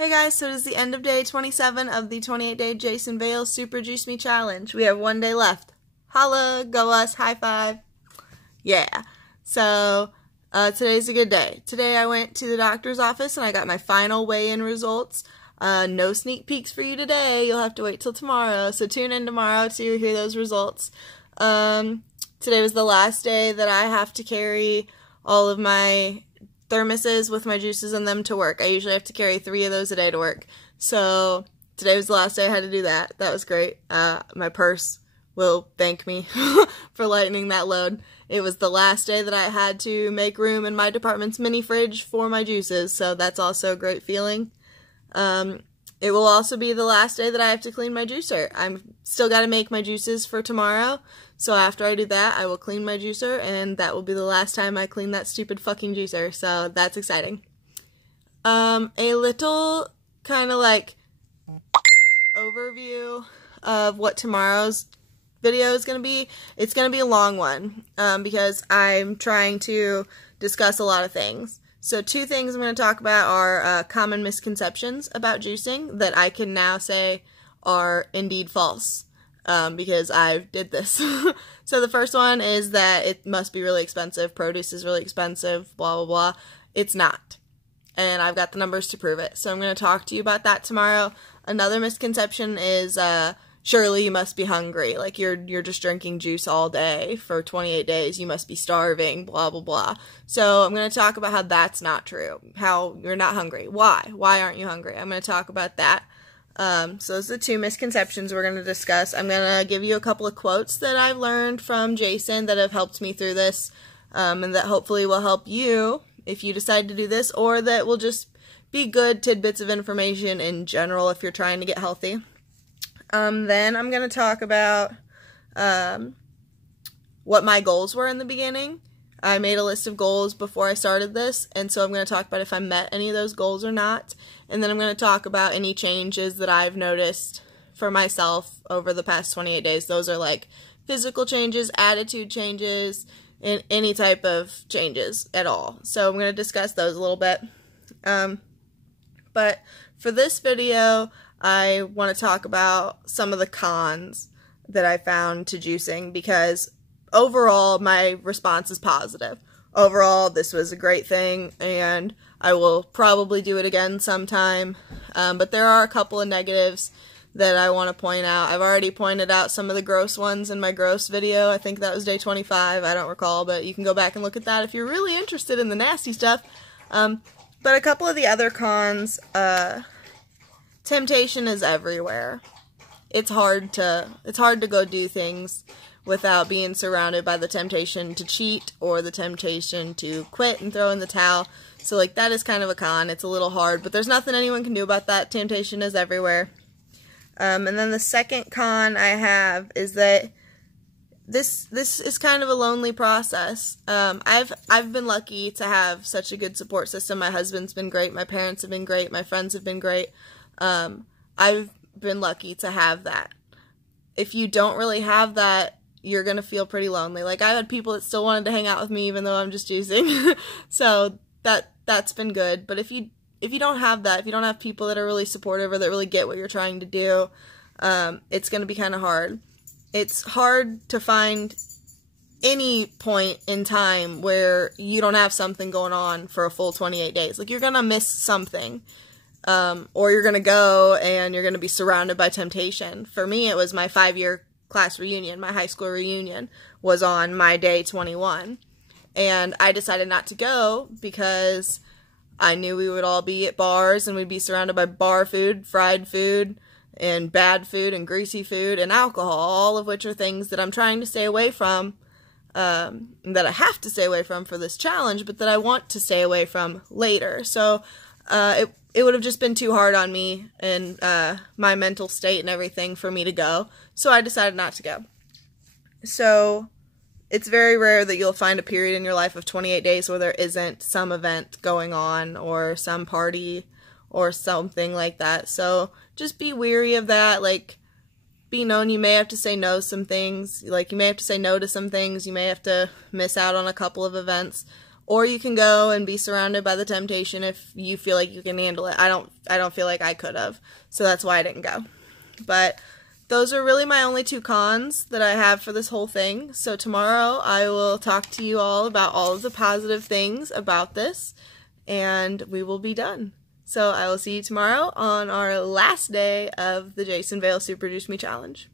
Hey guys, so it is the end of day 27 of the 28-day Jason Vale Super Juice Me Challenge. We have one day left. Holla, go us, high five. Yeah. So, today's a good day. Today I went to the doctor's office and I got my final weigh-in results. No sneak peeks for you today. You'll have to wait till tomorrow. So tune in tomorrow to hear those results. Today was the last day that I have to carry all of my thermoses with my juices in them to work. I usually have to carry 3 of those a day to work. So today was the last day I had to do that. That was great. My purse will thank me for lightening that load. It was the last day that I had to make room in my department's mini fridge for my juices, so that's also a great feeling. It will also be the last day that I have to clean my juicer. I'm still got to make my juices for tomorrow, so after I do that, I will clean my juicer, and that will be the last time I clean that stupid fucking juicer, so that's exciting. A little kind of like overview of what tomorrow's video is going to be. It's going to be a long one, because I'm trying to discuss a lot of things. So 2 things I'm going to talk about are common misconceptions about juicing that I can now say are indeed false, because I did this. So the first one is that it must be really expensive. Produce is really expensive, blah, blah, blah. It's not. And I've got the numbers to prove it. So I'm going to talk to you about that tomorrow. Another misconception is surely you must be hungry. Like you're just drinking juice all day for 28 days. You must be starving, blah, blah, blah. So I'm going to talk about how that's not true. How you're not hungry. Why? Why aren't you hungry? I'm going to talk about that. So those are the 2 misconceptions we're going to discuss. I'm going to give you a couple of quotes that I've learned from Jason that have helped me through this, and that hopefully will help you if you decide to do this, or that will just be good tidbits of information in general if you're trying to get healthy. Then I'm going to talk about what my goals were in the beginning. I made a list of goals before I started this, and so I'm going to talk about if I met any of those goals or not. And then I'm going to talk about any changes that I've noticed for myself over the past 28 days. Those are like physical changes, attitude changes, and any type of changes at all. So I'm going to discuss those a little bit. But for this video, I want to talk about some of the cons that I found to juicing, because overall my response is positive. Overall, this was a great thing, and I will probably do it again sometime, but there are a couple of negatives that I want to point out. I've already pointed out some of the gross ones in my gross video. I think that was day 25, I don't recall, but you can go back and look at that if you're really interested in the nasty stuff. But a couple of the other cons, temptation is everywhere. It's hard to go do things without being surrounded by the temptation to cheat or the temptation to quit and throw in the towel. So like that is kind of a con. It's a little hard, but there's nothing anyone can do about that. Temptation is everywhere. And then the second con I have is that this is kind of a lonely process. I've been lucky to have such a good support system. My husband's been great. My parents have been great. My friends have been great. I've been lucky to have that. If you don't really have that, you're going to feel pretty lonely. Like, I had people that still wanted to hang out with me even though I'm just juicing. So that's been good. But if you don't have that, if you don't have people that are really supportive or that really get what you're trying to do, it's going to be kind of hard. It's hard to find any point in time where you don't have something going on for a full 28 days. Like, you're going to miss something. Or you're going to go and you're going to be surrounded by temptation. For me, it was my 5-year class reunion. My high school reunion was on my day 21. And I decided not to go because I knew we would all be at bars and we'd be surrounded by bar food, fried food, and bad food, and greasy food, and alcohol, all of which are things that I'm trying to stay away from, that I have to stay away from for this challenge, but that I want to stay away from later. So, it would have just been too hard on me and my mental state and everything for me to go, so I decided not to go. So it's very rare that you'll find a period in your life of 28 days where there isn't some event going on or some party or something like that. So just be weary of that. Like, be known you may have to say no to some things. Like, you may have to say no to some things. You may have to miss out on a couple of events. Or you can go and be surrounded by the temptation if you feel like you can handle it. I don't feel like I could have. So that's why I didn't go. But those are really my only 2 cons that I have for this whole thing. So tomorrow I will talk to you all about all of the positive things about this, and we will be done. So I will see you tomorrow on our last day of the Jason Vale Super Juice Me Challenge.